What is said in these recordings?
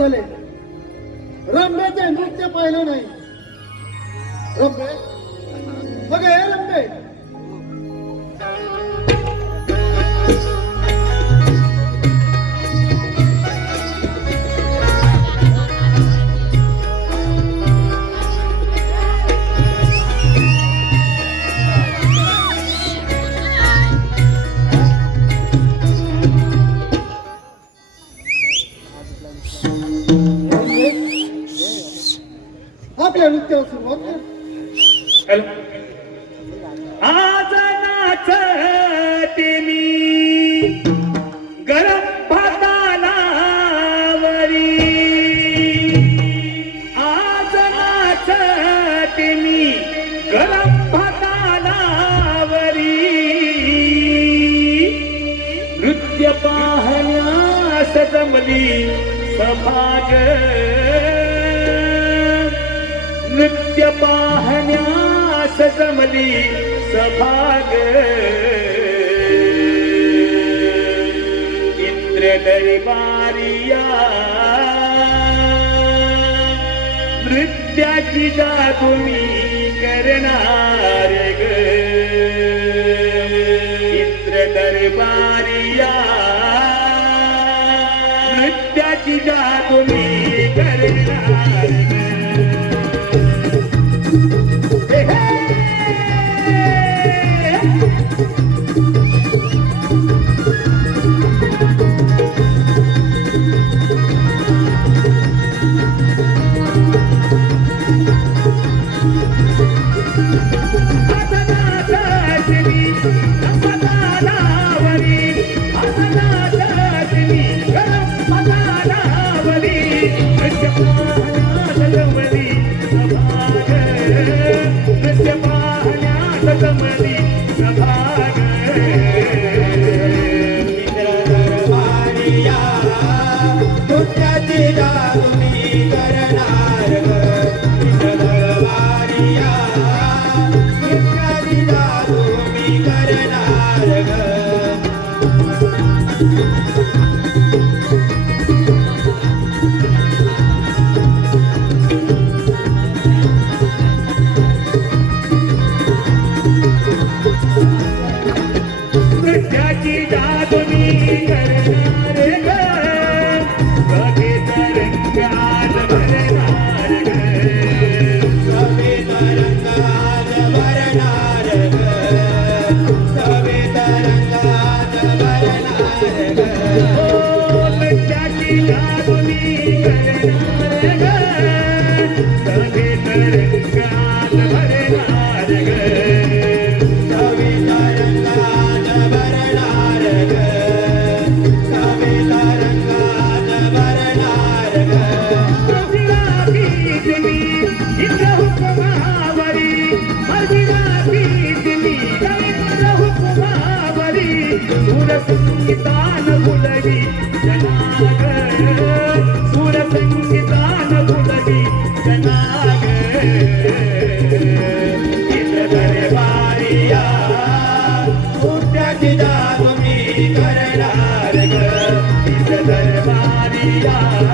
बरेच झाले रंबेचे नृत्य पाहिलं नाही. रंबे बघ हे रंबे, जमली सभाग. नृत्य पाहण्यास जमली सभाग. इंद्र दरबारिया नृत्याची जादू मी करणार ग. इंद्र दरबारिया नृत्याची जा तुम्ही इंद्रधर्मारिया नृत्याची करणार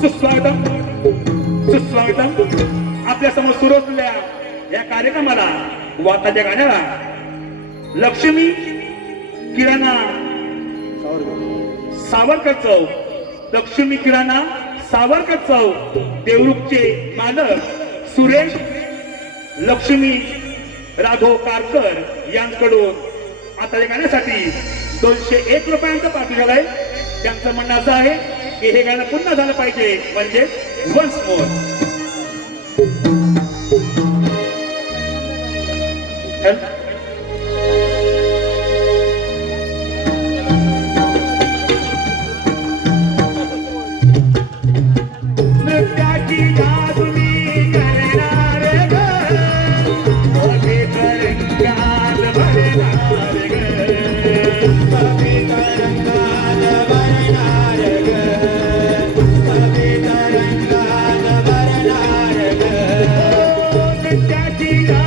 सुस्वागतम. सुस्वागतम. आपल्यासमोर सुरू असलेल्या या कार्यक्रमाला वाताच्या गाण्याला लक्ष्मी किराणा सावरकर चौक. लक्ष्मी किराणा सावरकर चौक देवरुखचे मालक सुरेश लक्ष्मी राघव कारकर यांकडून आता या गाण्यासाठी दोनशे एक रुपयांचं पाठवू झालंय. त्यांचं म्हणणं असं आहे की हे गाणं पुन्हा झालं पाहिजे म्हणजे वन्स मोर. नृत्याची